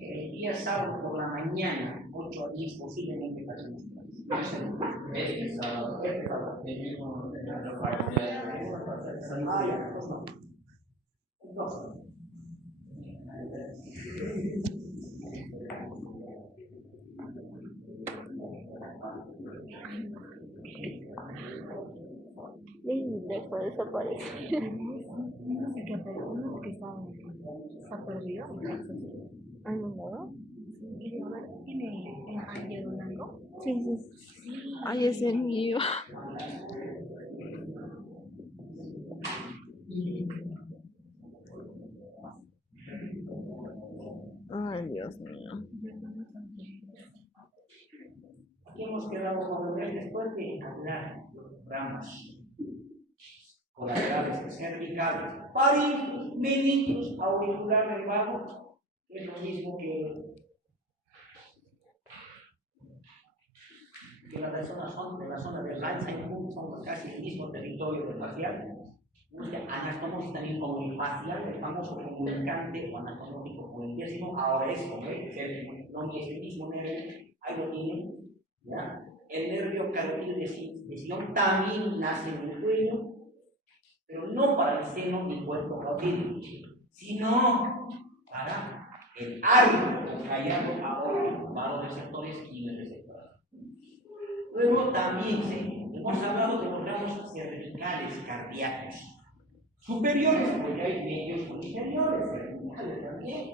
El día sábado por la mañana, 8 a 10, posiblemente pasemos Este sábado, venimos de la parte de después desaparece. No sé qué está perdido. Ay, no. Y digo, a ver, ¿tiene ángel blanco? Sí. Ay, es el mío. Ay, Dios mío. Aquí hemos quedado con el después de hablar de los programas colaterales cervicales, parímetros, meningios, auricular del vago, es lo mismo que las zonas son de la zona de Alzheimer, son casi el mismo territorio del facial. Anastomosis también como el facial, el famoso comunicante o anatomótico con el décimo, ahora es como no es el mismo nervio, ahí lo tienen, ¿ya? El nervio carotídeo de Sion también nace en el cuello, pero no para el seno ni cuerpo carotídeo, sino para el árbol callado ahora, para los receptores y los receptores. Luego también hemos hablado de los ramos cervicales cardíacos superiores, porque hay medios muy inferiores, cervicales también.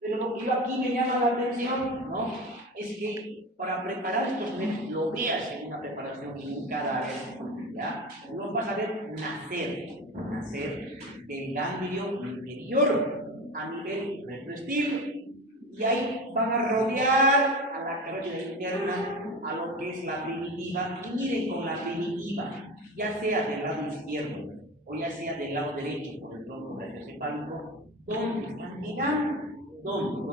Pero lo que yo aquí me llama la atención, ¿no?, es que para preparar estos medios, lo veas en una preparación en cada vez, ¿ya? Los vas a ver nacer del ganglio inferior a nivel retroestilo, y ahí van a rodear a la carátida interna a lo que es la primitiva. Y miren, con la primitiva, ya sea del lado izquierdo o ya sea del lado derecho por el tronco brachiocefálico, ¿dónde están llegando? ¿Dónde?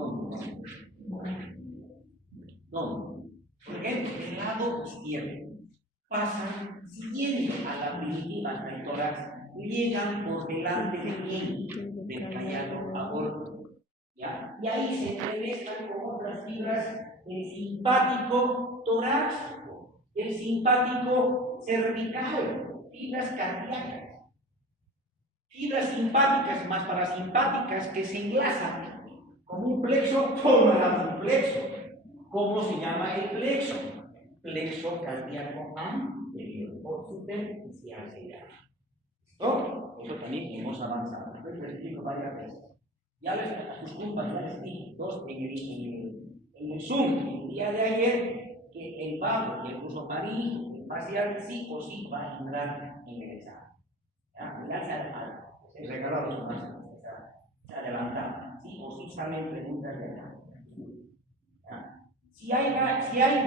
Por ejemplo, del lado izquierdo pasan siguiendo a la primitiva hasta el tórax, llegan por delante de quién, del callado aorto, ¿ya? Y ahí se entremezclan con otras fibras del simpático torácico, del simpático cervical, fibras cardíacas. Fibras simpáticas más parasimpáticas que se enlazan con un plexo, forman un plexo. ¿Cómo se llama el plexo? Plexo cardíaco anterior o superficial se llama. ¿Listo? Eso también hemos avanzado. Después les explico varias veces. Ya les acostumbro, ya les di dos en el Zoom el día de ayer, que el vago y el uso amarillo, el facial, sí o sí va a entrar en el examen. Se regaló los más, se adelantaba, sí o sí salen preguntas de acá. Si hay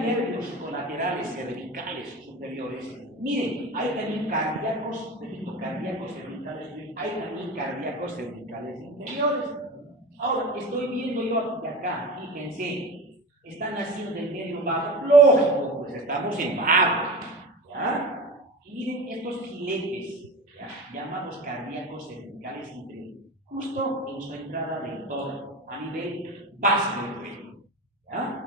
nervios colaterales cervicales superiores, miren, hay también cardíacos cervicales, hay también cardíacos cervicales inferiores. Ahora, estoy viendo yo de acá, fíjense, están haciendo del medio vago, lógico, pues estamos en vago, ¿ya? Y miren estos filetes, ¿ya?, llamados cardíacos cervicales inferiores, justo en su entrada del tórax, a nivel base del cuello, ¿ya?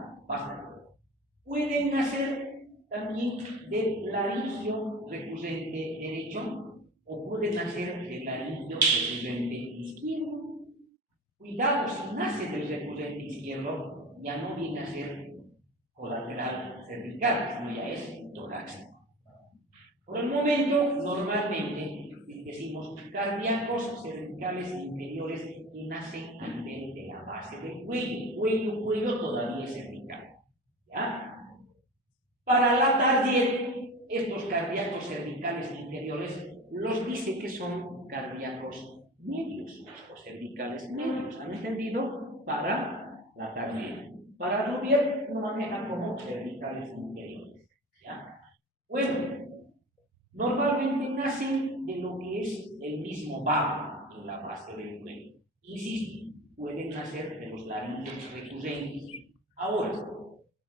Pueden nacer también del laringio recurrente derecho o pueden nacer del laringio recurrente izquierdo. Cuidado, si nace del recurrente izquierdo, ya no viene a ser colateral cervical, sino ya es torácico. Por el momento, normalmente decimos cardíacos cervicales inferiores que nacen a nivel de la base del cuello todavía es cervical, ¿ya? Para la Tardieu, estos cardíacos cervicales inferiores los dice que son cardíacos medios o cervicales medios. ¿Han entendido? Para la Tardieu. Para Rubier lo maneja como cervicales inferiores, ¿ya? Bueno, normalmente nacen de lo que es el mismo vago en la base del cuello. Insisto, pueden nacer de los laringes recurrentes. Ahora,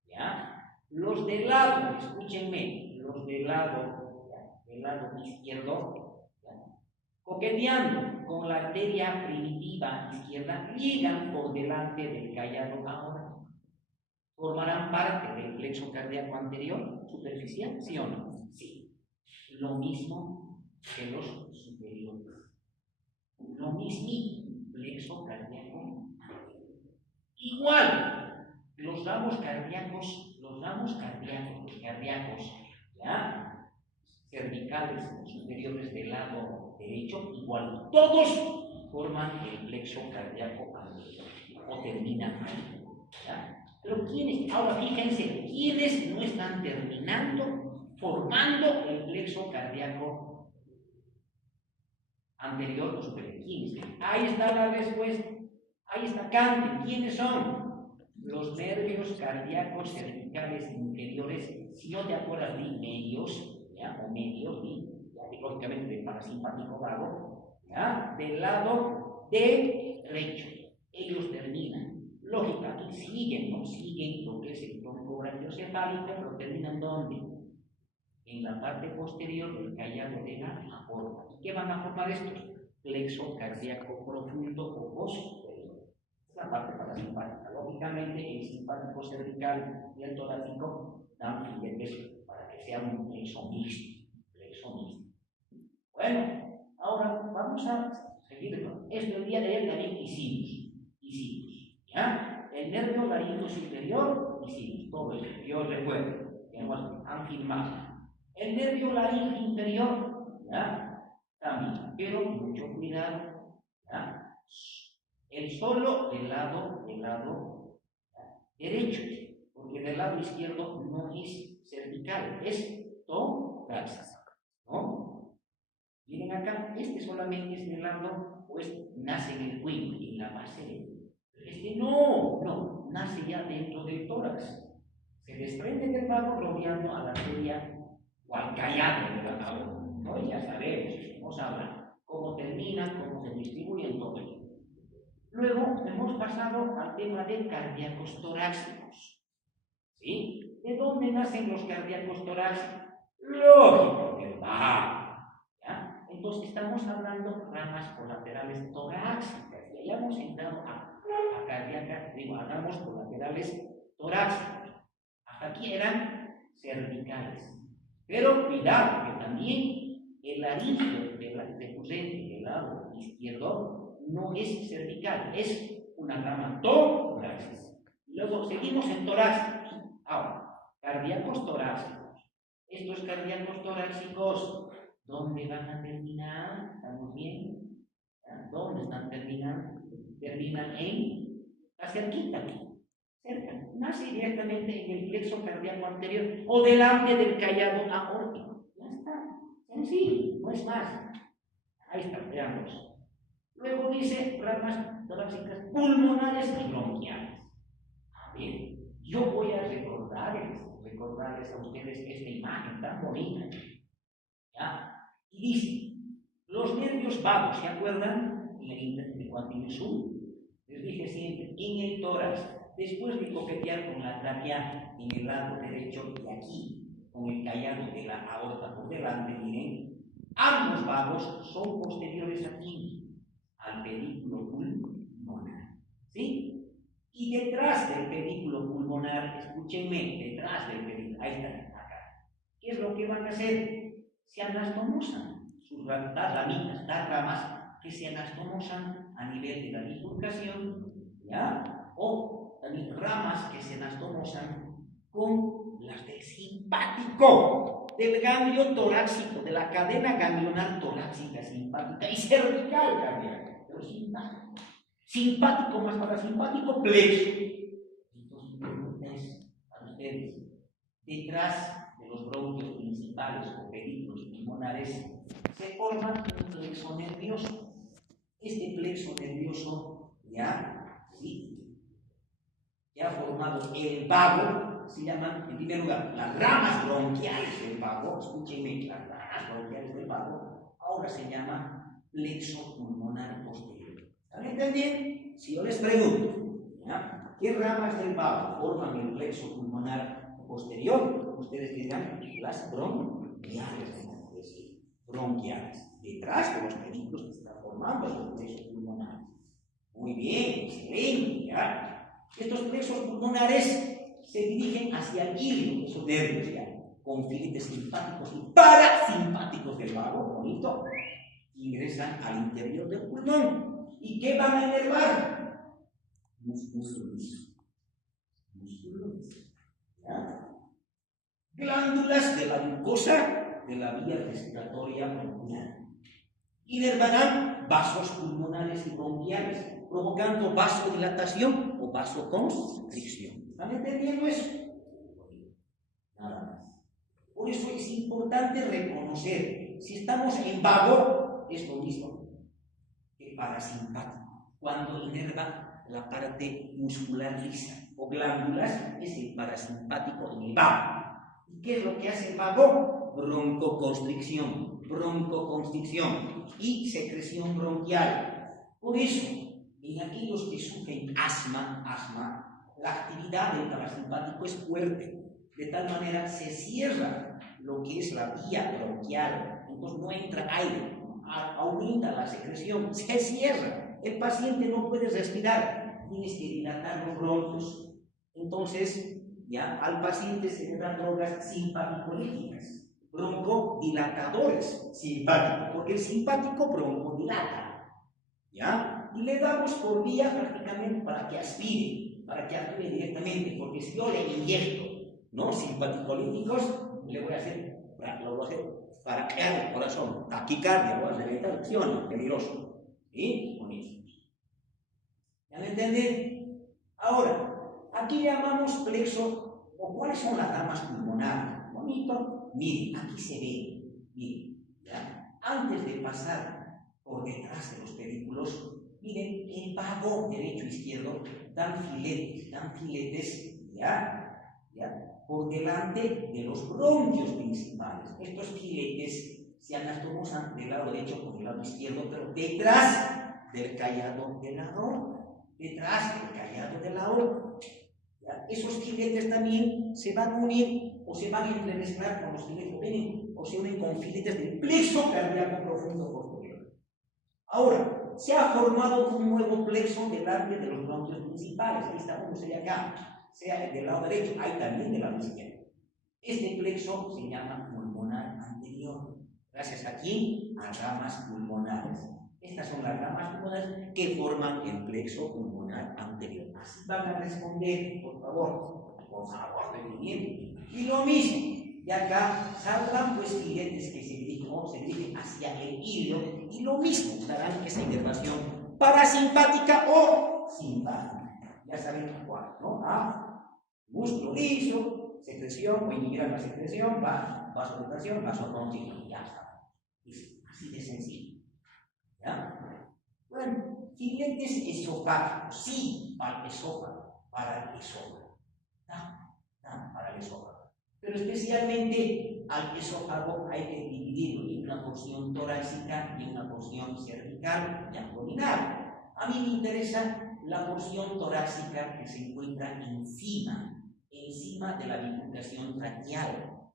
¿ya? Los del lado, escúchenme, los del lado izquierdo, ¿ya?, coqueteando con la arteria primitiva izquierda, llegan por delante del callado ahora. ¿Formarán parte del plexo cardíaco anterior superficial? ¿Sí o no? Sí. Lo mismo que los superiores. Lo mismo, plexo cardíaco. Igual, los ramos cardíacos, ¿ya? Cervicales superiores del lado derecho, igual, todos forman el plexo cardíaco anterior, o terminan ahí, ¿ya? Pero ¿quiénes? Ahora fíjense, ¿quiénes no están terminando, formando el plexo cardíaco anterior o superior? ¿Quiénes? Ahí está la respuesta. Ahí está Kant. ¿Quiénes son? Los nervios cardíacos cervicales inferiores. Si no te acuerdas de medios, ¿ya? O medios, ya, lógicamente del parasimpático vago, ¿ya? Del lado derecho. Ellos terminan. Lógica, y siguen lo que es el tronco brachiocefálico, pero terminan ¿dónde? En la parte posterior del callado de la aorta. ¿Qué van a formar estos? Plexo cardíaco profundo o posterior. Es la parte parasimpática. Lógicamente, el simpático cervical y el torácico dan filetes para que sea un plexo mixto. Bueno, ahora vamos a seguir. Esto el día de ayer también hicimos. ¿Ya? El nervio laringo superior, hicimos todo eso. Yo recuerdo, han filmado. El nervio laringo inferior, ¿ya? También, pero mucho cuidado, ¿ya? El solo del lado derecho, porque del lado izquierdo no es cervical, es torácico, ¿no? Miren acá, este solamente es del lado, pues nace en el cuello, en la base del cuello. Este no, nace ya dentro del tórax. Se desprende del vago rodeando a la arteria o al callado de la aorta. ¿No? Ya sabemos, vamos a hablar cómo termina, cómo se distribuyen todo ello. Luego hemos pasado al tema de cardíacos torácicos. ¿Sí? ¿De dónde nacen los cardíacos torácicos? Lógico, del vago. ¿Ya? Entonces estamos hablando de ramas colaterales torácicas. Y ya hemos entrado a cardíaca, hablamos colaterales torácicos. Hasta aquí eran cervicales. Pero cuidado, que también el laringio del lado izquierdo no es cervical, es una rama torácica. Luego seguimos en torácicos. Ahora, cardíacos torácicos. Estos cardíacos torácicos, ¿dónde van a terminar? ¿Estamos bien? ¿Dónde están terminando? Terminan en la cerquita aquí, cerca. Nace directamente en el plexo cardíaco anterior o delante del callado aórtico. Ya está, sencillo, no es más. Ahí está, veamos. Luego dice ramas torácicas pulmonares y bronquiales. Bien, yo voy a recordarles a ustedes esta imagen tan bonita. ¿Ya? Y dice, los nervios vagos, ¿se acuerdan? De cuando sur, les dije siempre, en el tórax, después de coquetear con la tráquea en el lado derecho y aquí, con el callado de la aorta por delante, miren, ambos vagos son posteriores aquí, al pedículo pulmonar. ¿Sí? Y detrás del pedículo pulmonar, escúchenme, detrás del pedículo, ahí está, acá. ¿Qué es lo que van a hacer? Se anastomosan sus ramitas, las ramas que se anastomosan a nivel de la bifurcación, ¿ya? O también ramas que se anastomosan con las del simpático, del ganglio torácico, de la cadena ganglionar torácica, simpática y cervical cardíaca, pero simpático. Simpático más parasimpático, plexo. Entonces, preguntas a ustedes, detrás de los bronquios principales o pedículos pulmonares se forma un plexo nervioso. Este plexo nervioso ya, ¿sí? Ya ha formado el vago, se llaman, en primer lugar, las ramas bronquiales del vago, escúchenme, las ramas bronquiales del vago, ahora se llama plexo pulmonar posterior. ¿Están entendiendo? Si yo les pregunto, ¿ya? ¿Qué ramas del vago forman el plexo pulmonar posterior? Ustedes dirán las bronquiales, bronquiales. detrás de los pedículos que se están formando los plexos pulmonares. Muy bien, excelente, ¿ya? Estos plexos pulmonares se dirigen hacia el hilo, esos nervios, ¿ya? Con filetes simpáticos y parasimpáticos del vago, bonito, ingresan al interior del pulmón. ¿Y qué van a enervar? Músculos. ¿Ya? Glándulas de la mucosa de la vía respiratoria bronquial. Inervarán vasos pulmonares y bronquiales, provocando vasodilatación o vasoconstricción. ¿Están entendiendo eso? Nada más. Por eso es importante reconocer, si estamos en vago, es lo mismo que parasimpático. Cuando inerva la parte muscular lisa o glándulas, es el parasimpático en el vago. ¿Y qué es lo que hace el vago? Broncoconstricción y secreción bronquial. Por eso, en aquellos que sufren asma, la actividad del parasimpático es fuerte. De tal manera se cierra lo que es la vía bronquial, entonces no entra aire, aumenta la secreción, se cierra, el paciente no puede respirar, tienes que dilatar los bronquios. Entonces, ya al paciente se le dan drogas simpaticolíticas, broncodilatadores simpáticos, porque el simpático broncodilata, ¿ya? Y le damos por vía prácticamente para que aspire, para que actúe directamente, porque si yo le inyecto, ¿no?, simpaticolíticos, lo voy a hacer para crear el corazón, taquicardia, voy a reventar acción, peligroso. ¿Sí? Bonito. ¿Ya me entienden? Ahora, aquí llamamos plexo, o cuáles son las ramas pulmonares. Bonito. Miren, aquí se ve, miren, ¿ya? Antes de pasar por detrás de los pedículos, miren, el vago derecho e izquierdo dan filetes, ¿ya? Por delante de los bronquios principales. Estos filetes se anastomosan del lado derecho con el lado izquierdo, pero detrás del callado de la aorta. Esos filetes también se van a unir o se van a entremezclar con los filetes, o se unen con filetes del plexo cardíaco profundo posterior. Ahora, se ha formado un nuevo plexo delante de los bronquios principales. Ahí está como sería acá. Sea del lado derecho, hay también del lado izquierdo. Este plexo se llama pulmonar anterior. Gracias a quién? A ramas pulmonares. Estas son las ramas pulmonares que forman el plexo pulmonar anterior. Así van a responder, por favor, bien. Y lo mismo, y acá saldrán pues filetes que se dirigen hacia el hilo, y lo mismo darán esa inervación parasimpática o simpática. Ya saben cuál, ¿no? Músculo liso, secreción, o inhibir la secreción, vasodilatación, vasoconstricción, ya está. Así de sencillo. ¿Ya? Bueno, filetes esofágicos, sí, para el esófago, para el esófago. Para el esófago. Pero especialmente al esófago hay que dividirlo en una porción torácica y una porción cervical y abdominal. A mí me interesa la porción torácica que se encuentra encima de la bifurcación traqueal.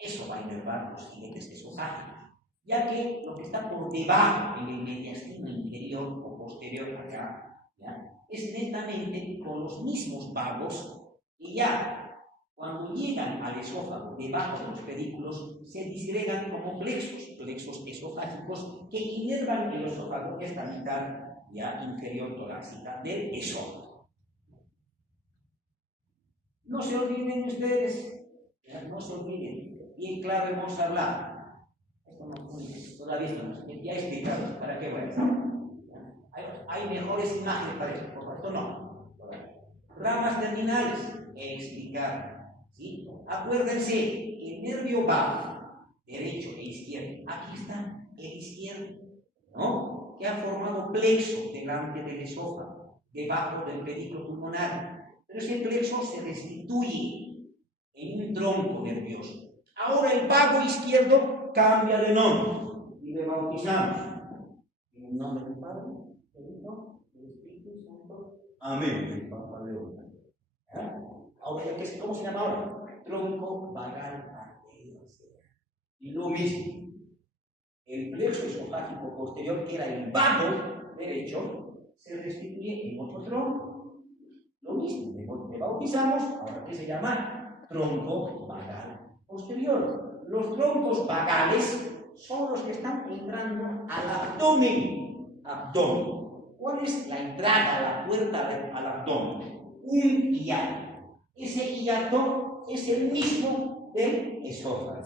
Eso va a inervar los filetes esofágicos, ya que lo que está por debajo en el mediastino inferior o posterior acá, ¿ya?, es netamente con los mismos vagos, y ya cuando llegan al esófago debajo de los pedículos se disgregan como plexos esofágicos que inervan el esófago, esta mitad ya inferior torácica del esófago. No se olviden ustedes, no se olviden, bien claro hemos hablado. Esto no todavía estamos, ya he explicado para qué voy a decir. Hay mejores imágenes para esto, por esto no. Ramas terminales, he explicado. ¿Sí? Acuérdense, el nervio vago, derecho e izquierdo, aquí está el izquierdo, ¿no?, que ha formado plexo delante del esófago, debajo del pedículo pulmonar. Pero ese plexo se restituye en un tronco nervioso. Ahora el vago izquierdo cambia de nombre y le bautizamos en el nombre del Padre, del Hijo, del Espíritu Santo. Amén. El Papa León. Ahora, ¿cómo se llama ahora? Tronco vagal arterial. Y lo mismo, el plexo esofágico posterior, que era el vago derecho, se restituye en otro tronco. Lo mismo, le bautizamos, ahora que se llama tronco vagal posterior. Los troncos vagales son los que están entrando al abdomen. ¿Cuál es la entrada, la puerta al abdomen? Un hiato. Ese hiato es el mismo del esófago.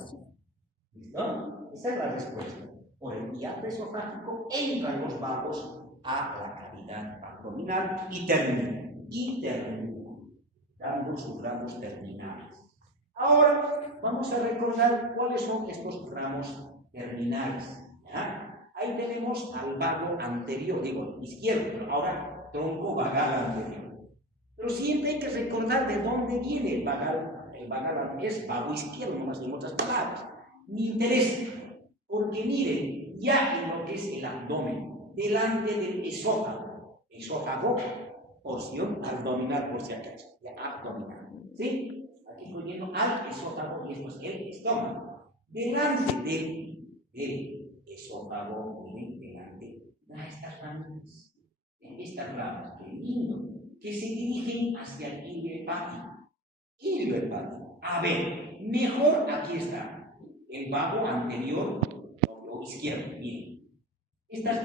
¿Listo? Esa es la respuesta. Por el hiato esofágico entran los vagos a la cavidad abdominal y terminan, dando sus ramos terminales. Ahora vamos a recordar cuáles son estos ramos terminales. ¿Ya? Ahí tenemos al vago anterior, digo izquierdo, pero ahora tronco vagal anterior. Pero siempre hay que recordar de dónde viene el vagal. El vagal anterior es vago izquierdo, no más en otras palabras. Me interesa, porque miren, ya en lo que es el abdomen, delante del esófago, porción abdominal por si acaso, ya abdominal, ¿sí? Aquí estoy viendo al esófago y esto es el estómago. Delante del esófago, miren, delante, estas ramas, qué lindo, que se dirigen hacia el hilo hepático. A ver, mejor aquí está, el vago anterior o izquierdo, miren. Estas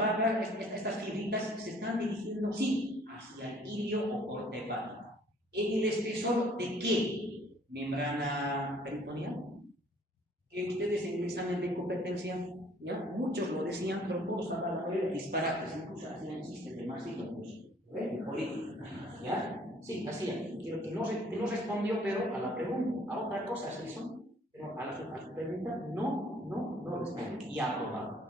fibritas se están dirigiendo, sí, hacia el ilio o corte hepático. ¿En el espesor de qué? Membrana peritoneal. Que ustedes en el examen de competencia, ¿ya? Muchos lo decían, pero todos hablan de disparates, incluso hacían chistes de marxistas, ¿ya? Sí, hacían. Quiero que no respondió, pero a la pregunta, a otra cosa se hizo, pero a su pregunta no respondió. Y aprobado.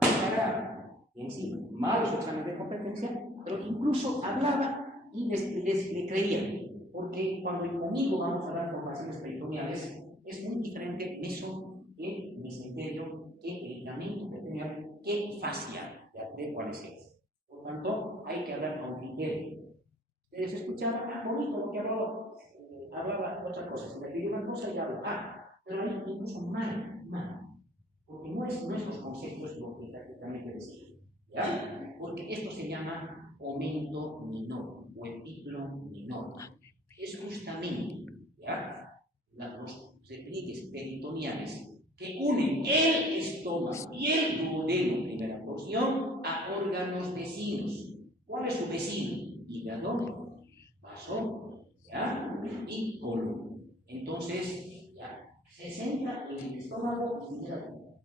Y encima, malo su examen de competencia, pero incluso hablaba y le creían, porque cuando conmigo vamos a hablar de formaciones peritoneales, es muy diferente eso que mesenterio, que ligamento peritoneal, que fascia, de cuál es eso. Por tanto, hay que hablar con criterio. Ustedes escuchaban, bonito lo que hablaba otra cosa, se le pidió una cosa y hablaba, pero ahí incluso mal, porque no es los conceptos lo que prácticamente decimos. ¿Ya? Porque esto se llama aumento menor o epiplo menor. Es justamente, ¿ya? Los repliegues peritoneales que unen el estómago y el duodeno, primera porción, a órganos vecinos. ¿Cuál es su vecino? Hígado, vaso, ¿ya? Y colon. Entonces, ya, se centra en el estómago y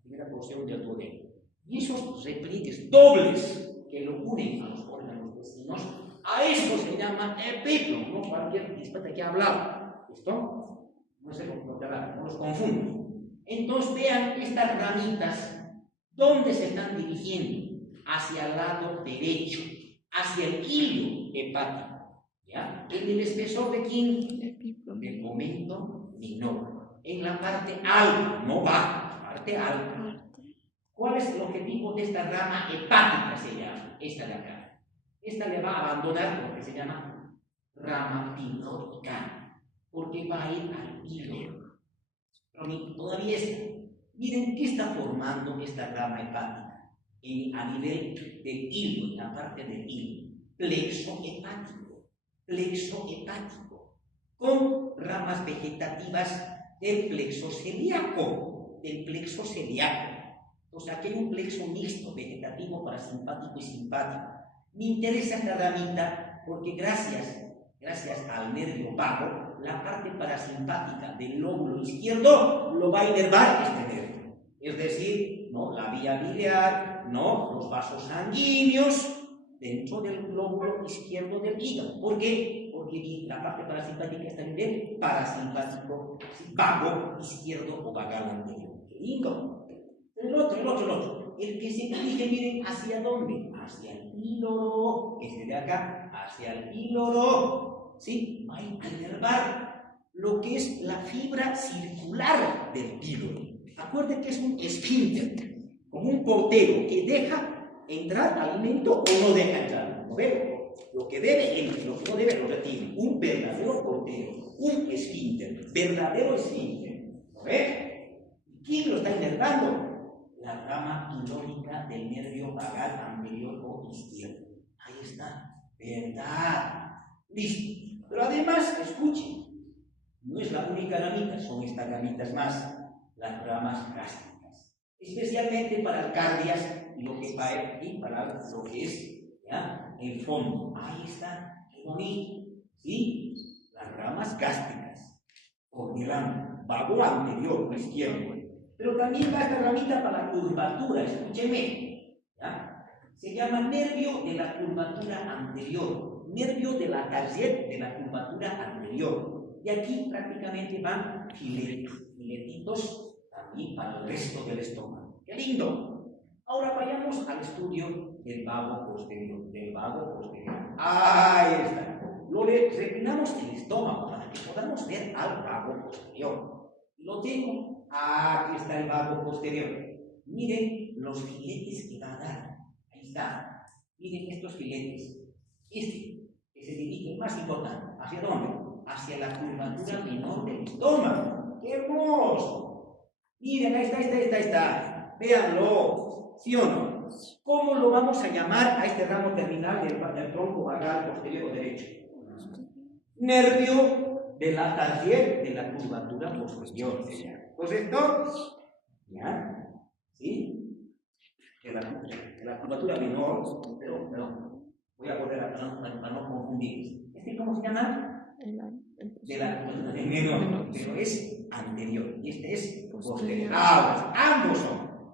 primera porción del duodeno. Y esos repliegues dobles que lo unen a los órganos vecinos, a esto se llama epiplo, no cualquier disparate que ha hablado. ¿Listo? No sé lo que hablar, no los confundo. Entonces vean estas ramitas, ¿dónde se están dirigiendo? Hacia el lado derecho, hacia el hilo hepático. ¿Ya? ¿En el espesor de quién? Del momento menor. En la parte alta, no baja, parte alta. ¿Cuál es el objetivo de esta rama hepática? Se llama, esta de acá. Esta le va a abandonar lo que se llama rama pilórica, porque va a ir al hilo. Pero todavía está. Miren qué está formando esta rama hepática a nivel del hilo, en la parte del hilo. Plexo hepático, con ramas vegetativas del plexo celíaco, O sea, que hay un plexo mixto, vegetativo, parasimpático y simpático. Me interesa esta ramita porque gracias al nervio vago, la parte parasimpática del lóbulo izquierdo lo va a inervar este nervio. Es decir, ¿no? La vía biliar, ¿no? Los vasos sanguíneos dentro del lóbulo izquierdo del hígado. ¿Por qué? Porque la parte parasimpática está en el parasimpático vago izquierdo o vagal anterior. ¡Qué lindo! El otro. El que se dirige, miren, ¿hacia dónde? Hacia el píloro. Este de acá, hacia el píloro. ¿Sí? Va a inervar lo que es la fibra circular del píloro. Acuérdense que es un esfínter, como un portero que deja entrar alimento o no deja entrar. ¿No ven? Lo que debe entra, lo que no debe lo retiene. Un verdadero portero, un esfínter, verdadero esfínter. ¿No ven? ¿Quién lo está inervando? la rama pilórica del nervio vagal anterior o izquierdo. Ahí está. ¿Verdad? Listo. Pero además, escuchen, no es la única ramita, son estas ramitas más, las ramas gástricas. Especialmente para cardias y lo que va y para lo que es, ¿ya?, el fondo. Ahí está. Qué bonito. ¿Sí? Las ramas gástricas. Por delante. Vago anterior, izquierdo. Pero también va esta ramita para la curvatura, escúcheme, ¿ya? Se llama nervio de la curvatura anterior, nervio de la target de la curvatura anterior. Y aquí prácticamente van filetitos también para el resto del estómago. ¡Qué lindo! Ahora vayamos al estudio del vago posterior, Ahí está. Lo reclinamos el estómago para que podamos ver al vago posterior. Lo tengo. Aquí está el vago posterior. Miren los filetes que va a dar. Ahí está. Miren estos filetes. Este, que se dirige, más importante, ¿hacia dónde? Hacia la curvatura menor del estómago. ¡Qué hermoso! Miren, ahí está. Véanlo. ¿Sí o no? ¿Cómo lo vamos a llamar a este ramo terminal del tronco vagal posterior derecho? Nervio de la target de la curvatura posterior. ¿Correcto? ¿Ya? ¿Sí? De la curvatura menor, pero voy a volver para no confundir. ¿Cómo se llama? De la curvatura menor, pero es anterior. Y este es posterior.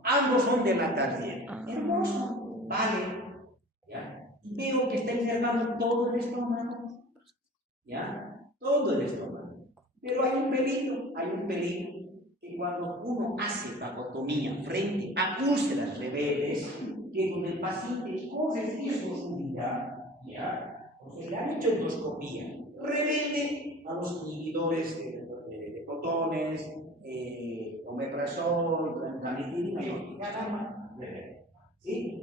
Ambos son de la target. Hermoso. Vale. ¿Ya? Veo que está inervando todo el estómago. ¿Ya? Todo el estómago. Pero hay un peligro. Que cuando uno hace vagotomía frente a úlceras rebeldes, que donde el paciente corre riesgo su vida, ¿ya? Porque le han hecho endoscopía rebelde a los inhibidores de protones, omeprazol, ranitidina y orticanama, ¿sí?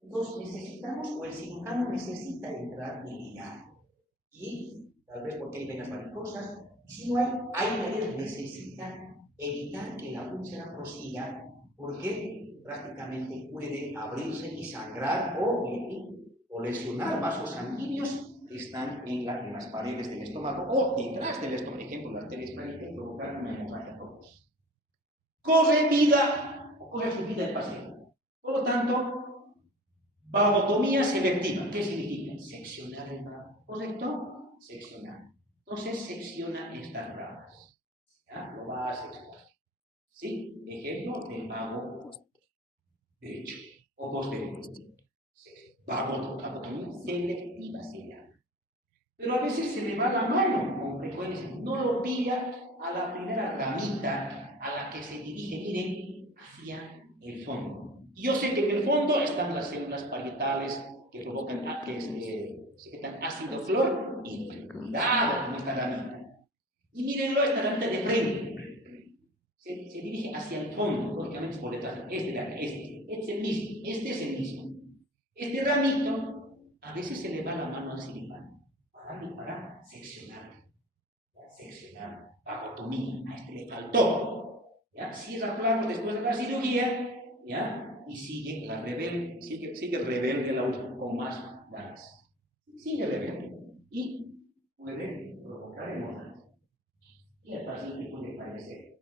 Entonces necesitamos, o el cirujano necesita entrar y ligar. Y tal vez porque hay venas varicosas, y si no hay que necesita evitar que la úlcera prosiga, porque prácticamente puede abrirse y sangrar o lesionar vasos sanguíneos que están en las paredes del estómago o detrás del estómago, por ejemplo, la arteria esplénica, y provocar una hemorragia profunda. Corre su vida el paciente. Por lo tanto, vagotomía selectiva. ¿Qué significa? Seccionar el vago. ¿Correcto? Seccionar. Entonces secciona estas ramas. ¿Ya? Lo va a seccionar. ¿Sí? Ejemplo del vago derecho o posterior. Vagotomía selectiva se llama. Pero a veces se le va la mano con frecuencia. No lo pilla a la primera ramita a la que se dirige, miren, hacia el fondo. Y yo sé que en el fondo están las células parietales que provocan, que secretan ácido clorhídrico. Cuidado con esta ramita. Y mírenlo, esta ramita de frente. Se dirige hacia el fondo, lógicamente por detrás. Este es el mismo. Este ramito, a veces se le va la mano al cirujano para seccionar. Vagotomía. A este le faltó. ¿Ya? Cierra plano después de la cirugía, ¿ya? Y sigue rebelde la última, con más ganas. Sigue rebelde. Y puede provocar hemorragia. Y el paciente puede fallecer.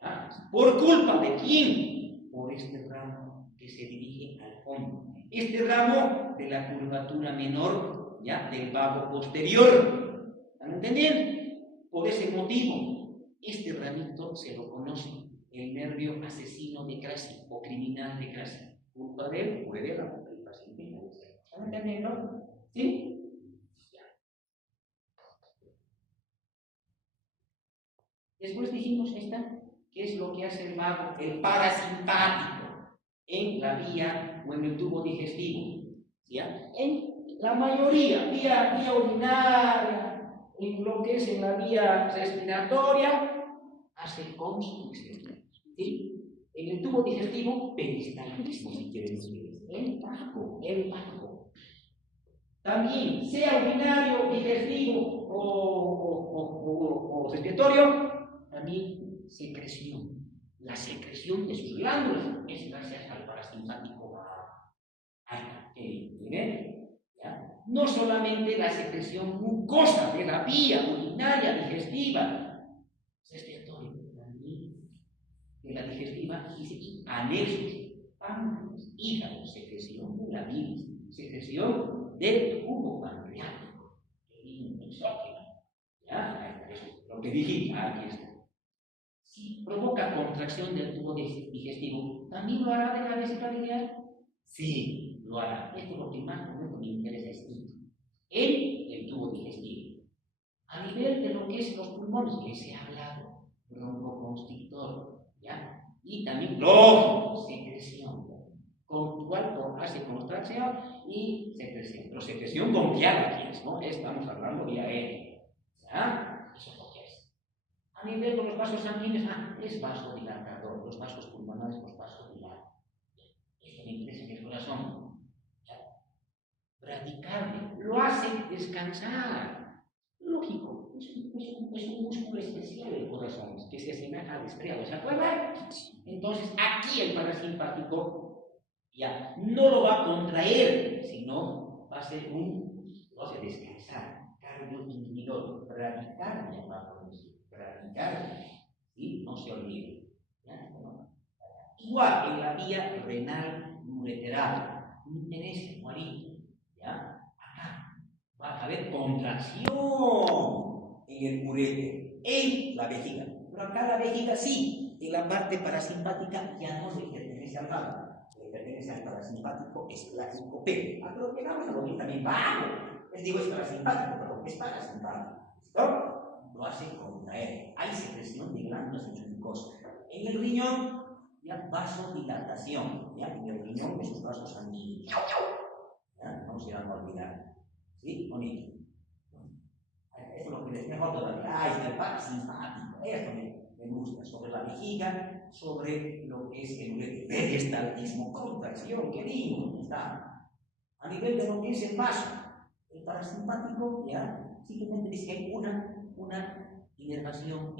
¿Ya? ¿Por culpa de quién? Por este ramo que se dirige al fondo. Este ramo de la curvatura menor, ¿ya?, del vago posterior. ¿Están entendiendo? Por ese motivo, este ramito se lo conoce el nervio asesino de Krasny o criminal de Krasny. Culpa de él puede el paciente fallecer. ¿Están entendiendo? ¿Sí? Ya. Después dijimos ¿qué es lo que hace el vago? El parasimpático en la vía o en el tubo digestivo. ¿Ya? En la mayoría, vía urinaria, en lo que es en la vía respiratoria, hace constricción. ¿Sí? En el tubo digestivo, peristaltismo, si quieren ustedes. El vago. También, sea urinario, digestivo o respiratorio, también secreción. la secreción de sus glándulas es gracias al parasimpático ¿ya? No solamente la secreción mucosa de la vía urinaria digestiva, también de la digestiva y anexos, páncreas, hígado, secreción de la bilis, secreción del tubo pancreático, el exógeno. ¿Ya? Eso, lo que dije, aquí está. Si provoca contracción del tubo digestivo, ¿también lo hará de la vesícula biliar? Sí, lo hará. Esto es lo que más me interesa es el tubo digestivo. A nivel de lo que es los pulmones, les he hablado, broncoconstrictor, ¿ya? Y también secreción, con cual hace contracción y secreción. Pero secreción confiada aquí es, ¿no? Estamos hablando vía aérea, ¿ya? Eso es lo que es. A nivel de los vasos sanguíneos, es vasodilatador, los vasos pulmonares, los vasodilatadores. Esto me interesa en el corazón. Bradicardia, lo hace descansar. Lógico, es un músculo especial del corazón que se asemeja al estriado, ¿se acuerdan? Entonces, aquí el parasimpático ya no lo va a contraer, sino va a ser lo hace descansar. Cardio inhibidor, bradicardia va a producir, bradicardia, ¿sí? No se olvide. ¿Ya? Bueno, igual en la vía renal ureteral, me interesa, igualito. ¿Ya? Acá va a haber contracción en el ureter, en la vejiga. Pero acá la vejiga sí, en la parte parasimpática ya no le pertenece al vago, le pertenece al parasimpático esplástico P. Pero quedamos a lo que también vago. Les digo es parasimpático, pero es parasimpático. ¿Listo? Lo hace contraer. Hay secreción de glándulas en su mucosa. En el riñón, ya vasodilatación, ya en el riñón de sus vasos sanguíneos. No se van a olvidar. ¿Sí? Bonito. Eso es lo que les dejo todavía. Es el parasimpático. Esto me gusta. Sobre la vejiga, sobre lo que es el ureter. Peristaltismo, contracción, qué lindo está. A nivel de lo que es el vaso, el parasimpático, ya, simplemente dice que hay una inervación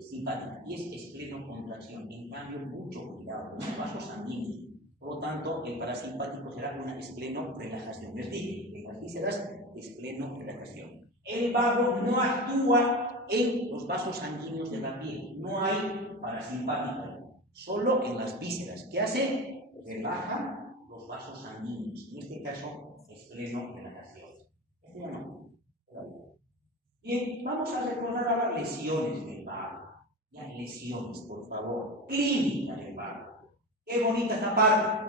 simpática y es esplenocontracción. En cambio, mucho cuidado, los vasos sanguíneos. Por lo tanto, el parasimpático será una espleno-relajación. Les dije, en las vísceras, espleno-relajación. El vago no actúa en los vasos sanguíneos de la piel. No hay parasimpático. Solo en las vísceras. ¿Qué hace? Relaja los vasos sanguíneos. En este caso, espleno-relajación. Este ya no. Bien, vamos a recordar ahora lesiones del vago. Ya, lesiones, por favor. Clínica del vago. Qué bonita esta parte.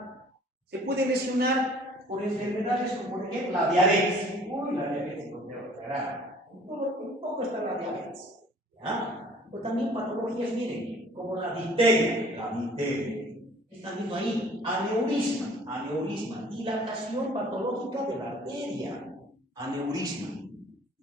Se puede lesionar por enfermedades como, por ejemplo, la diabetes. Uy, la diabetes, pues te hará. En todo está la diabetes. ¿Ya? Pero también patologías, miren, como la difteria. La difteria. Están viendo ahí, aneurisma, dilatación patológica de la arteria. Aneurisma.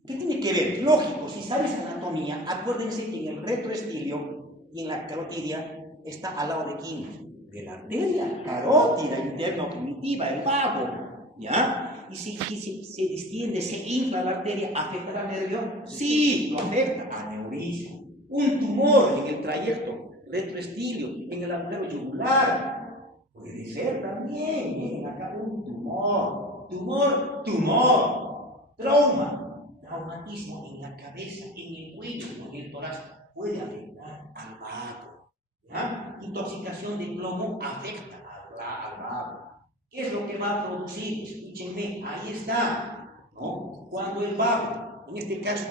¿Qué tiene que ver? Lógico, si sabes anatomía, acuérdense que en el retroestilio y en la carotidia está al lado de quién? De la arteria carótida interna primitiva, el vago, ¿ya? Y si se distiende, se infla la arteria, ¿afecta al nervio? Sí, lo afecta, aneurisma. Un tumor en el trayecto retroestilio, en el agujero yugular, puede ser también, miren acá un tumor, traumatismo en la cabeza, en el cuello, en el torácico, puede afectar al vago. ¿Ya? Intoxicación de plomo afecta al vago. ¿Qué es lo que va a producir? Escúchenme, ahí está, ¿no? Cuando el vago, en este caso,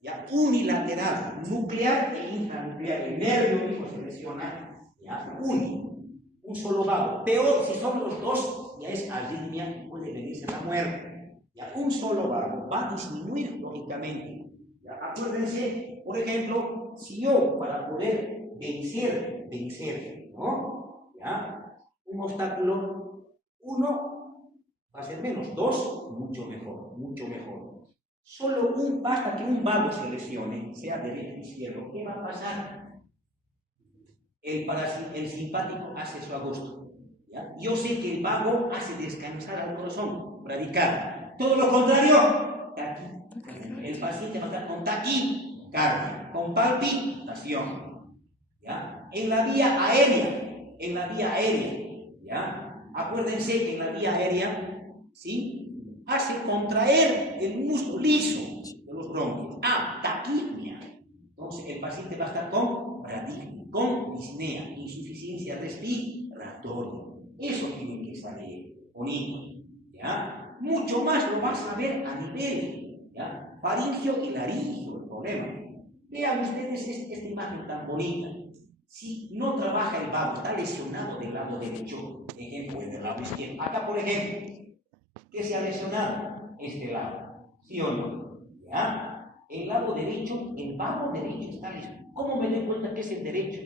ya unilateral, nuclear e intranuclear, el nervio mismo se lesiona, ya, un solo vago. Peor, si son los dos, ya es arritmia, puede venirse la muerte. Ya, un solo vago va a disminuir lógicamente. Ya, acuérdense, por ejemplo, si yo para poder vencer, ¿no? ¿Ya? Un obstáculo, uno va a ser menos, dos, mucho mejor. Solo basta que un vago se lesione, sea derecho o izquierdo, ¿qué va a pasar? El simpático hace su agosto, ¿ya? Yo sé que el vago hace descansar al corazón, bradicardia. Todo lo contrario, el paciente va a estar con taquicardia, con palpitación. ¿Ya? en la vía aérea, ¿ya? Acuérdense que en la vía aérea, ¿sí? Hace contraer el músculo liso de los bronquios. Taquipnea. Entonces el paciente va a estar con bradypnea, con disnea, insuficiencia respiratoria. Eso tiene que saber bonito, ¿ya? Mucho más lo vas a ver a nivel, ¿ya? Faringio y laringio, el problema. Vean ustedes esta imagen tan bonita. Si no trabaja el vago, está lesionado del lado derecho, ejemplo, del lado izquierdo. Acá, por ejemplo, ¿qué se ha lesionado? Este lado, ¿sí o no? ¿Ya? El lado derecho, el vago derecho está lesionado. ¿Cómo me doy cuenta que es el derecho?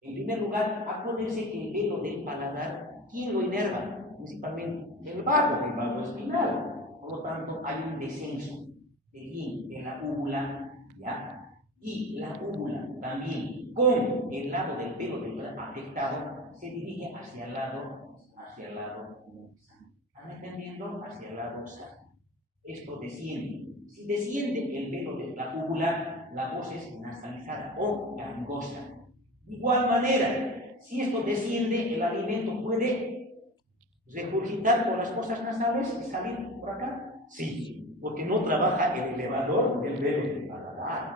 En primer lugar, acuérdense que el velo del paladar, ¿quién lo inerva? Principalmente el vago espinal. Por lo tanto, hay un descenso. ¿De quién? De la úvula, ¿ya? Y la úvula también, con el lado del pelo del afectado, se dirige hacia el lado sano. ¿Están entendiendo? Hacia el lado sano. Esto desciende. Si desciende el velo de la úvula, la voz es nasalizada o gangosa. De igual manera, si esto desciende, el alimento puede regurgitar por las fosas nasales y salir por acá. Sí, porque no trabaja el elevador del velo del paladar.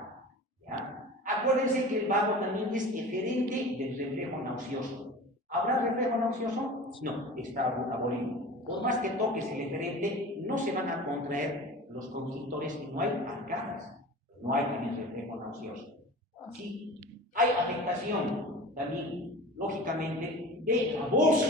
¿Ya? Acuérdense que el vago también es eferente del reflejo nauseoso. ¿Habrá reflejo nauseoso? No, está abolido. Por más que toques el eferente, no se van a contraer los constrictores y no hay arcadas. No hay también reflejo nauseoso. Sí, hay afectación también, lógicamente, de la voz.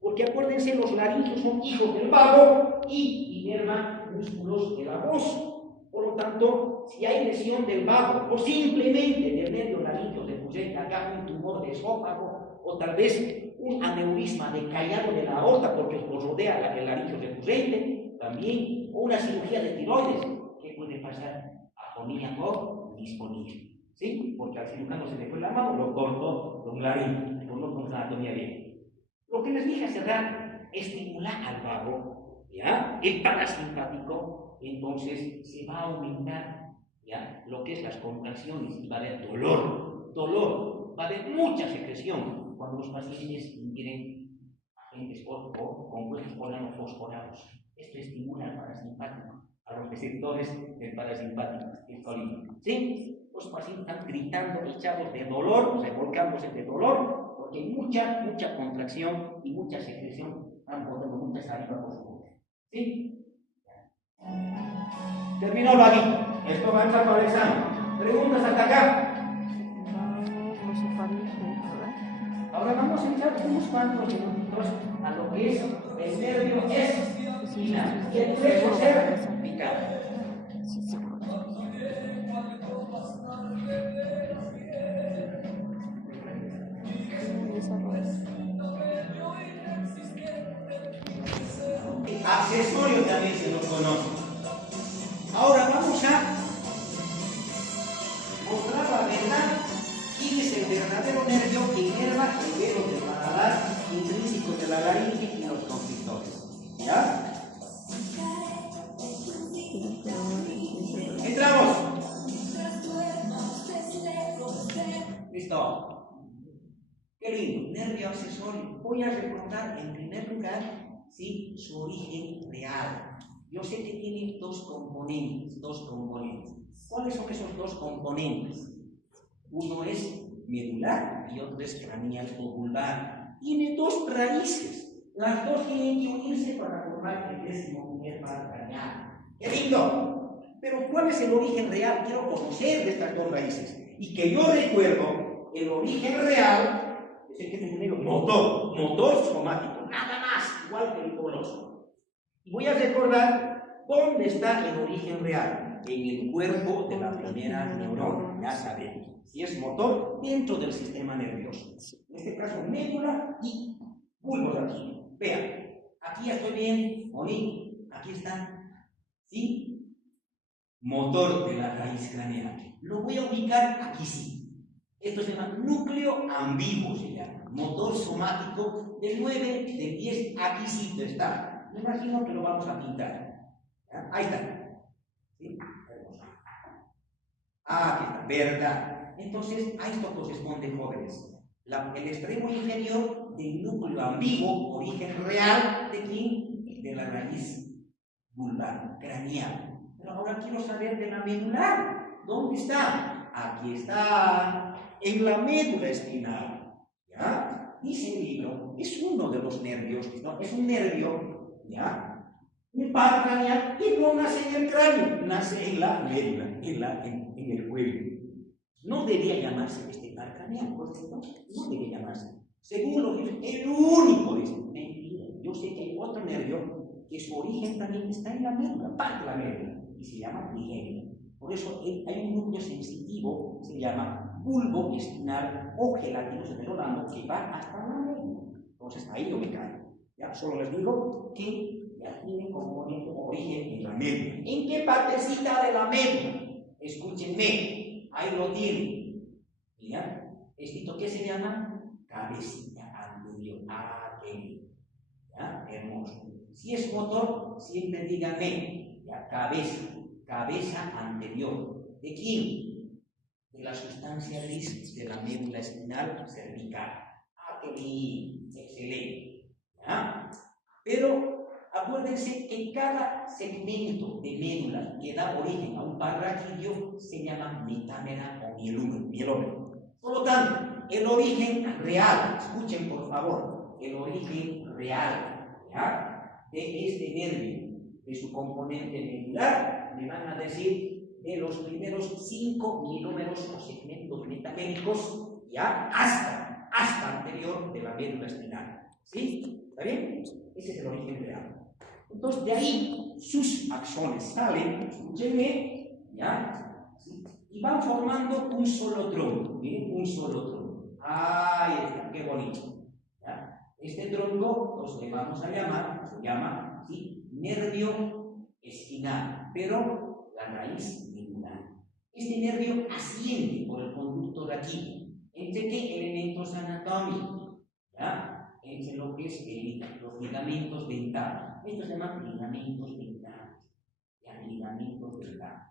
Porque acuérdense, los laringios son hijos del vago y inervan músculos de la voz. Por lo tanto, si hay lesión del vago o simplemente del nervio laringio recurrente, acá un tumor de esófago o tal vez un aneurisma de callado de la aorta porque os rodea el laringio recurrente, también, o una cirugía de tiroides, ¿qué puede pasar? Afonía o disfonía. ¿Sí? Porque al cirujano se le fue la mano, lo cortó con laringio, no con anatomía bien. Lo que les dije hace rato, estimular al vago, ¿ya? El parasimpático, entonces se va a aumentar, ¿ya? Lo que es las contracciones y va a haber dolor, va a haber mucha secreción cuando los pacientes ingieren agentes o compuestos organofosforados. Esto estimula al parasimpático, a los receptores del parasimpático, el colino. ¿Sí? Los pacientes están gritando, echados de dolor, revolcándose de dolor, porque hay mucha contracción y mucha secreción, están botando mucha saliva por su boca. ¿Sí? Terminó el vaguito. Esto va a entrar para el examen. ¿Preguntas hasta acá? Ahora vamos a echar unos cuantos minutitos a lo que es el nervio espinal. Que puede ser picado. Accesorio también se lo conoce. Ahora vamos a mostrar la verdad. ¿Quién es el verdadero nervio que inerva el velo del paladar intrínseco de la laringe y los constrictores? ¿Ya? Entramos. Listo. Qué lindo, nervio accesorio. Voy a recordar en primer lugar, ¿sí?, su origen real. Yo sé que tiene dos componentes. ¿Cuáles son esos dos componentes? Uno es medular y otro es craneal o vulvar. Tiene dos raíces. Las dos tienen que unirse para formar el 11º par craneal. ¡Qué lindo! Pero ¿cuál es el origen real? Quiero conocer de estas dos raíces. Y que yo recuerdo, el origen real es el que tenemos motor somático, nada más, igual que el coloso. Y voy a recordar dónde está el origen real, en el cuerpo de la primera neurona, ya sabemos. Si es motor, dentro del sistema nervioso. En este caso, médula y bulbo aquí. Vean, aquí estoy bien, bonito, aquí está, ¿sí? Motor de la raíz craneal. Lo voy a ubicar aquí sí. Esto se llama núcleo ambiguo, se llama. Motor somático del 9, del 10, aquí sí está. Me imagino que lo vamos a pintar. ¿Ya? Ahí está. ¿Sí? Aquí está, verdad. Entonces, a esto corresponde, jóvenes. el extremo inferior del núcleo ambiguo, origen real de quién? De la raíz vulvar, craneal. Pero ahora quiero saber de la medular. ¿Dónde está? Aquí está, en la médula espinal. ¿Ya? Dice el libro, es uno de los nervios, ¿no? Es un nervio, ¿ya? Un par craneal que no nace en el cráneo, nace en la médula, en el cuello. No debería llamarse este par craneal, por cierto, no debería llamarse. Según los libros, el único es mentira. Yo sé que hay otro nervio que su origen también está en la médula, parte de la médula, y se llama trigemina. Por eso hay un núcleo sensitivo, se llama bulbo espinal o gelatinoso verolano, que va hasta la médula. Entonces ahí yo me caigo. Ya, solo les digo que ya tiene como origen en la médula. ¿En qué partecita de la médula? Escúchenme, ahí lo tienen. ¿Ya? ¿Esto qué se llama? Cabecita anterior. ¿Ya? Hermoso. Si es motor, siempre díganme, ya, cabeza anterior. ¿De quién? De la sustancia gris de la médula espinal cervical. ¡Qué bien! Excelente. ¿Ya? Pero acuérdense que cada segmento de médula que da origen a un par raquídeo se llama metámera o mielómero. Por lo tanto, el origen real, escuchen por favor, el origen real, ¿ya?, de este nervio, de su componente medular, me van a decir de los primeros 5 mielómeros o segmentos metaméricos, ya hasta anterior de la médula espinal. ¿Sí? ¿Está bien? Ese es el origen real. Entonces, de ahí sus axones salen, escúchenme, ¿ya? ¿Sí? Y van formando un solo tronco. Miren, un solo tronco. Ahí está, qué bonito. ¿Ya? Este tronco los le vamos a llamar, se llama, ¿sí?, nervio espinal, pero la raíz medular. Este nervio asciende por el conducto de aquí. ¿Entre qué elementos anatómicos? ¿Ya? Entre lo que es los ligamentos dentales. Estos se llaman ligamentos dentales. ¿Ya? Ligamentos dentales.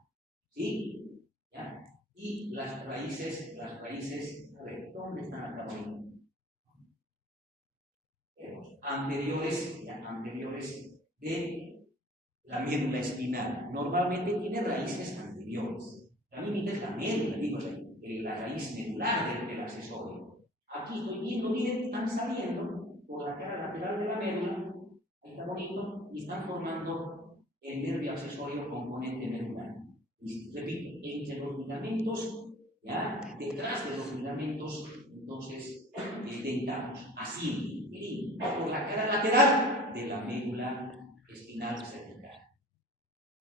¿Sí? ¿Ya? Y las raíces, a ver, ¿dónde están acá ahorita? Anteriores de la médula espinal. Normalmente tiene raíces anteriores. También es la médula, digo, la raíz medular del accesorio. Aquí estoy viendo, miren, están saliendo por la cara lateral de la médula, ahí está bonito, y están formando el nervio accesorio componente medular. Y repito, entre los ligamentos, ya, detrás de los ligamentos, entonces, dentados, así, por la cara lateral de la médula espinal cervical.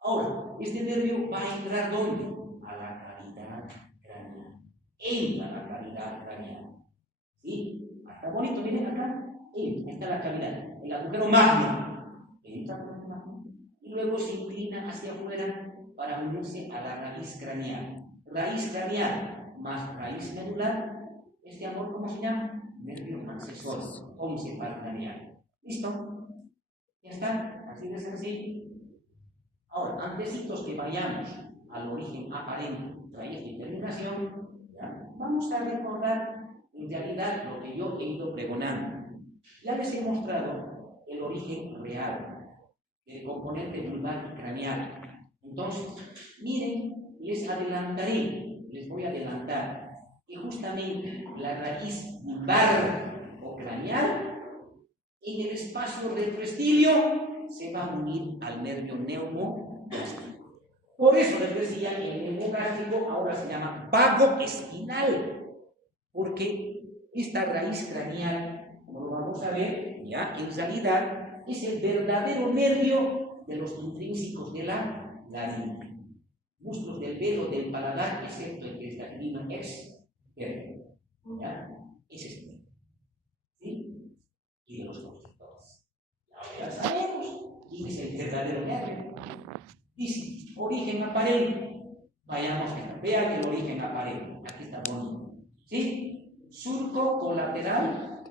Ahora, este nervio va a entrar ¿dónde? A la cavidad craneal. Entra a la cavidad craneal. ¿Sí? Está bonito, miren acá. Está la cavidad, el agujero magno. Entra por el magno. Y luego se inclina hacia afuera para unirse a la raíz craneal. Raíz craneal más raíz medular. Este amor, ¿cómo se llama? Nervio accesorio, 11 par craneal. ¿Listo? Ya está, así de sencillo. Ahora, antecitos que vayamos al origen aparente, raíz de terminación, ¿ya?, vamos a recordar en realidad lo que yo he ido pregonando. Ya les he mostrado el origen real del componente vulvar y craneal. Entonces, miren, les voy a adelantar que justamente la raíz vulvar o craneal en el espacio retroestilio se va a unir al nervio neumogástrico. Por eso les decía que el neumogástrico ahora se llama vago espinal, porque esta raíz craneal, como lo vamos a ver, ya en realidad es el verdadero nervio de los intrínsecos de la laringe. Músculos del velo del paladar, excepto el que está aquí, ¿ya? Es este. ¿Sí? Y de los constrictores. Ya sabemos quién es el verdadero nervio. Dice, origen aparente. Vayamos a vean el origen aparente. Aquí está bonito. ¿Sí? Surco colateral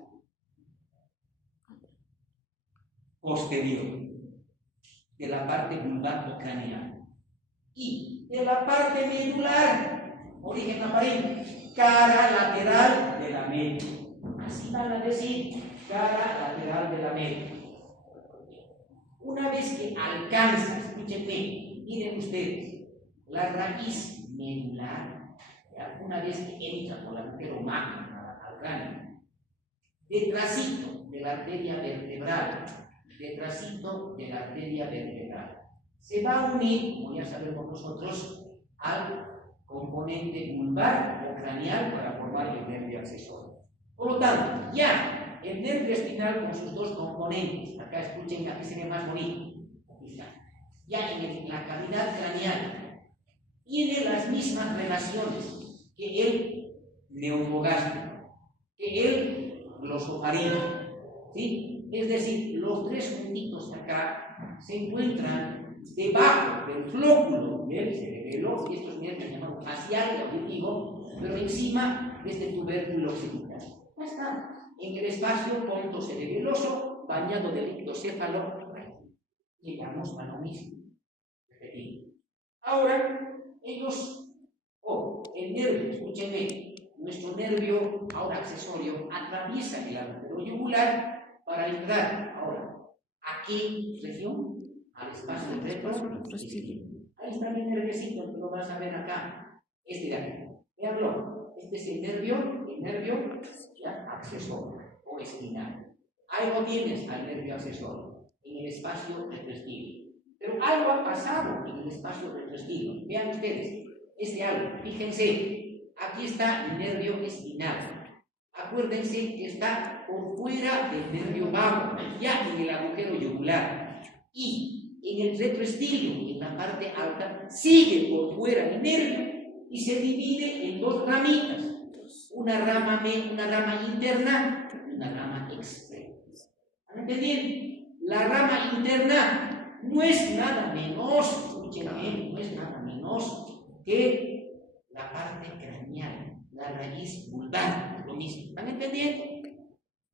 posterior de la parte vulvar o craneal. Y de la parte medular, origen aparente, cara lateral de la médula. Así van a decir cara lateral de la médula. Una vez que alcanza, escúchenme, miren ustedes, la raíz medular, una vez que entra por el agujero magno al cráneo, detrásito de la arteria vertebral, se va a unir, como ya sabemos nosotros, al componente vulvar o craneal para formar el nervio accesorio. Por lo tanto, ya el nervio espinal con sus dos componentes, acá escuchen, aquí se ve más bonito, aquí está, ya en la cavidad craneal, tiene las mismas relaciones que el neurogástrico, que el glosofaríngeo, ¿sí? Es decir, los tres puntitos acá se encuentran debajo del flóculo del cerebelo, y estos nervios llamados facial, auditivo, pero encima de este tubérculo occipital. Ya está, en el espacio pontocerebeloso bañado de líquido céfalo, llegamos a lo mismo. Repetimos. Ahora, el nervio, escúchenme, nuestro nervio ahora accesorio atraviesa el agujero yugular para entrar ahora, ¿a qué región? Al espacio retroestíbulo. Ahí está mi nerviecito, que lo vas a ver acá, este de aquí. Veanlo, este es el nervio ya, accesorio o espinal. Ahí lo tienes al nervio accesorio, en el espacio retroestíbulo. Pero algo ha pasado en el espacio retroestíbulo. Vean ustedes, este algo, fíjense, aquí está el nervio espinal. Acuérdense que está por fuera del nervio vago, ya en el agujero yugular. Y en el retroestíbulo, en la parte alta, sigue por fuera del nervio y se divide en dos ramitas. Una rama interna y una rama externa. ¿Han entendido? La rama interna no es nada menos, escuchen bien, no es nada menos que la parte craneal, la raíz vulvar, lo mismo. ¿Han entendido?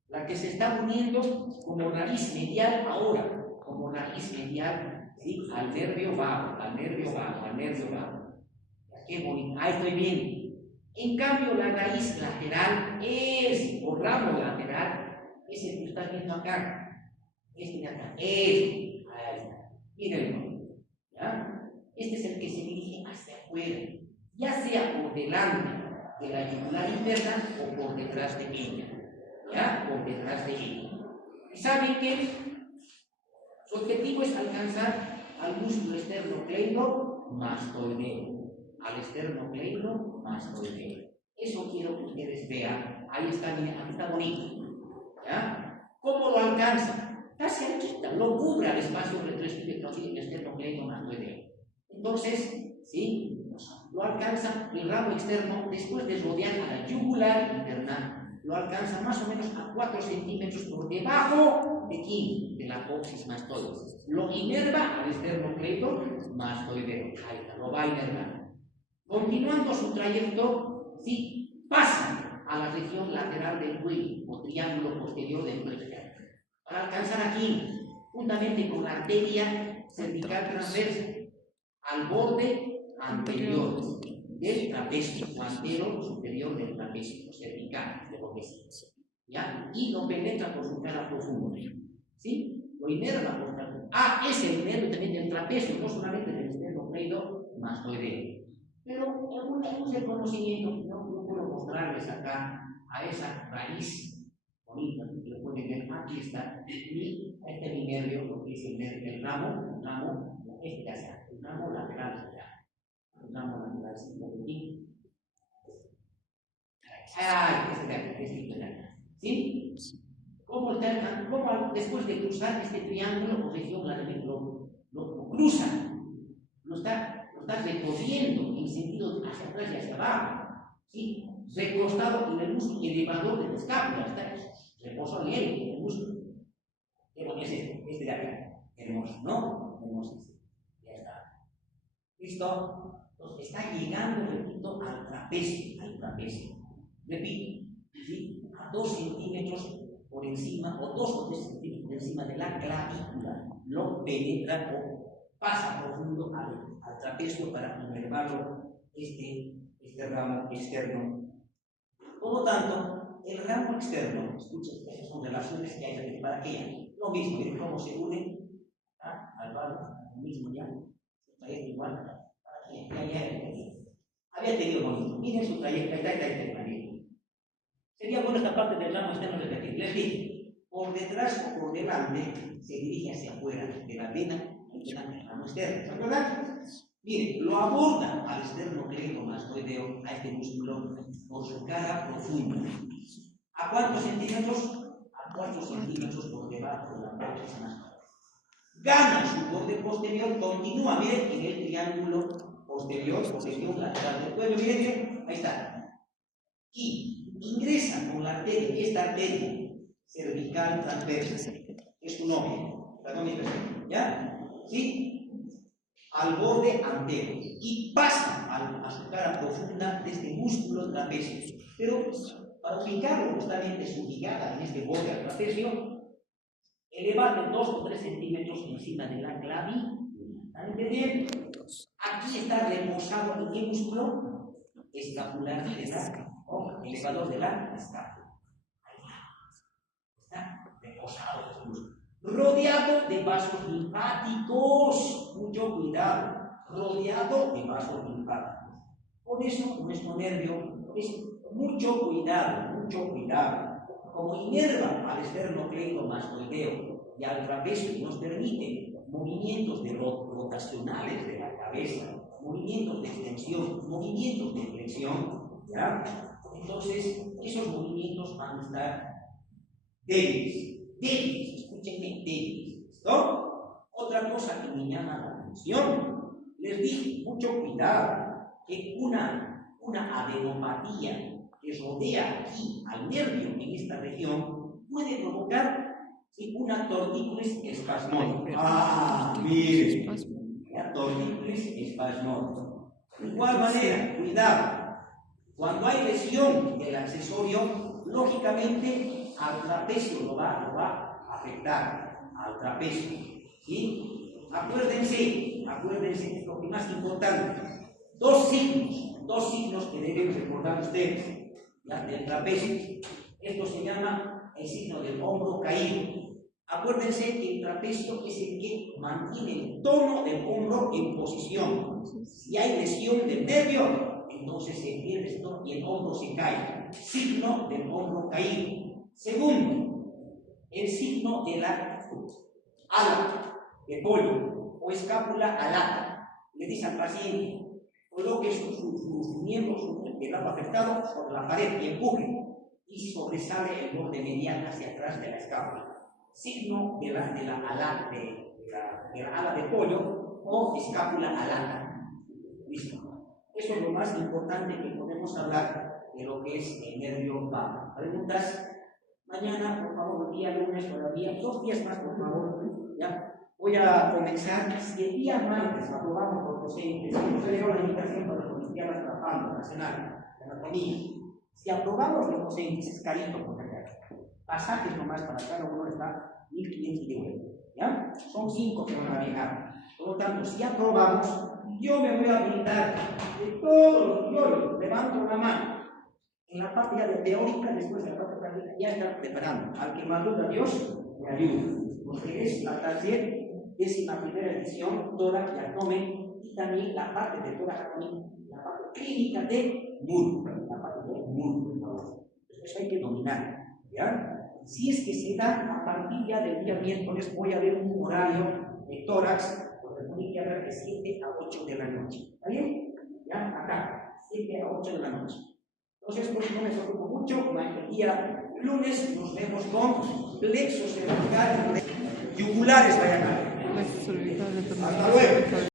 La que se está uniendo como raíz medial ahora, como raíz medial, ¿sí? Al nervio vago. Qué bonito, ahí estoy bien. En cambio, la raíz lateral o ramo lateral, es el que estás viendo acá. Este de acá, ahí está. Mírenlo, ¿ya? Este es el que se dirige hacia afuera, ya sea por delante de la yugular interna o por detrás de ella, ¿ya? Por detrás de ella. ¿Y saben qué? Su objetivo es alcanzar al músculo esternocleidomastoideo. Al esternocleidomastoideo. Eso quiero que ustedes vean. Ahí está, miren, aquí está bonito. ¿Ya? ¿Cómo lo alcanza? Está cerquita, lo cubre al espacio retroestíbulo esternocleidomastoideo. Entonces, ¿sí? Lo alcanza el ramo externo después de rodear a la yugular interna. Lo alcanza más o menos a 4 centímetros por debajo de aquí, de la apófisis mastoide. Lo inerva al esternocleidomastoideo. Ahí está, lo va a inervar. Continuando su trayecto, sí, pasa a la región lateral del cuello o triángulo posterior del cuello, para alcanzar aquí, juntamente con la arteria cervical transversa, al borde anterior del trapecio, o antero superior del trapecio cervical, de lo que es, ¿ya? Y lo penetra por su cara profunda, ¿sí? Lo inerva por la... es el nervio también del trapecio, no solamente del esternocleidomastoideo. Pero es el conocimiento que no puedo mostrarles acá a esa raíz bonita, que lo pueden ver, aquí está, y este es mi nervio, lo que es el nervio, el ramo, este de acá, el ramo lateral de acá, el ramo lateral de aquí. Este de acá, este de acá, ¿sí? ¿Cómo después de cruzar este triángulo o región, lo cruza, lo está recorriendo en sentido hacia atrás y hacia abajo, ¿sí? Recostado en el músculo elevador de la escápula, está reposado en él, en el músculo. ¿Qué es este de acá? Hermoso, ¿no? Hermoso. Ya está. ¿Listo? Entonces está llegando, repito, al trapecio. Repito, ¿sí? A 2 centímetros por encima, o 2 o 3 centímetros por encima de la clavícula, lo penetra o pasa profundo al trapecio para inervarlo este ramo externo. Por lo tanto, el ramo externo, escuchen, esas son relaciones que hay que para aquella. Lo mismo, miren cómo se une al valor, lo mismo ya, su trayecto igual, para aquella, ya. Había tenido bonito, miren su trayecto, ahí está. Sería bueno esta parte del ramo externo repetir. Les dije, por detrás o por delante se dirige hacia afuera de la vena y delante del ramo externo. ¿Se acuerdan? Miren, lo aborda al esternocleidomastoideo, a este músculo, por su cara profunda. ¿A cuántos centímetros? A 4 centímetros por debajo de la parte más. Gana su borde posterior, continúa, miren, en el triángulo posterior, posterior lateral del cuello, miren, ahí está. Y ingresa con la arteria, esta arteria cervical transversa, es su nombre, ¿ya? ¿Sí? Al borde anterior y pasa a su cara profunda de este músculo trapecio. Pero para ubicarlo justamente su llegada en este borde al trapecio, elevar de 2 o 3 centímetros encima de la clavícula. ¿Están entendiendo? Aquí está reposado el músculo escapular elevador de la escápula. Ahí está reposado este músculo. Rodeado de vasos linfáticos, mucho cuidado, rodeado de vasos linfáticos. Por eso, nuestro nervio es mucho cuidado, como inerva al esternocleidomastoideo y al trapecio y nos permite movimientos rotacionales de la cabeza, movimientos de extensión, movimientos de flexión, ¿ya? Entonces, esos movimientos van a estar débiles, escúchenme, débiles, ¿no? Otra cosa que me llama la atención, les dije, mucho cuidado, que una adenopatía que rodea aquí al nervio en esta región puede provocar una tortícolis espasmódica. Miren, la tortícolis espasmódica. De igual manera, cuidado, cuando hay lesión del accesorio, lógicamente al trapecio lo va a afectar, al trapecio. ¿Sí? Acuérdense, es lo que más importante. Dos signos que deben recordar ustedes, ¿ya? Del trapecio. Esto se llama el signo del hombro caído. Acuérdense que el trapecio es el que mantiene el tono del hombro en posición. Si hay lesión del nervio, entonces se pierde esto y el hombro se cae. Signo del hombro caído. Segundo, el signo de la ala de pollo o escápula alata. Le dice al paciente, coloque sus miembros del lado afectado sobre la pared y empuje y sobresale el borde medial hacia atrás de la escápula. Signo de la ala de pollo o escápula alata. Listo. Eso es lo más importante que podemos hablar de lo que es el nervio vago. ¿Preguntas? Mañana, por favor, el día lunes todavía, 2 días más, por favor. ¿Ya? Voy a comenzar. Si el día martes aprobamos los docentes, hemos elevado la invitación para los Olimpiadas trabajando nacional de anatomía. Si aprobamos los docentes, es carito por acá. Pasajes nomás para cada uno está 1.500 euros. ¿Ya? Son 5 que van a viajar. Por lo tanto, si aprobamos, yo me voy a habilitar de todos los levanto la mano. En la parte ya de teórica, después de la parte práctica, ya está preparando. Al que madruga Dios, me ayuda. Porque es la taller, es la primera edición, tórax y abdomen, y también la parte de tórax y abdomen, la parte clínica de músculo. La parte de músculo. Eso hay que dominar. ¿Ya? Si es que se da a partir ya del día miércoles, voy a ver un horario de tórax, porque tiene que haber de 7 a 8 de la noche. ¿Está bien? ¿Ya? Acá, 7 a 8 de la noche. Entonces, pues no me preocupo mucho. El día lunes nos vemos con plexos cervicales, yugulares, vaya acá. Hasta luego.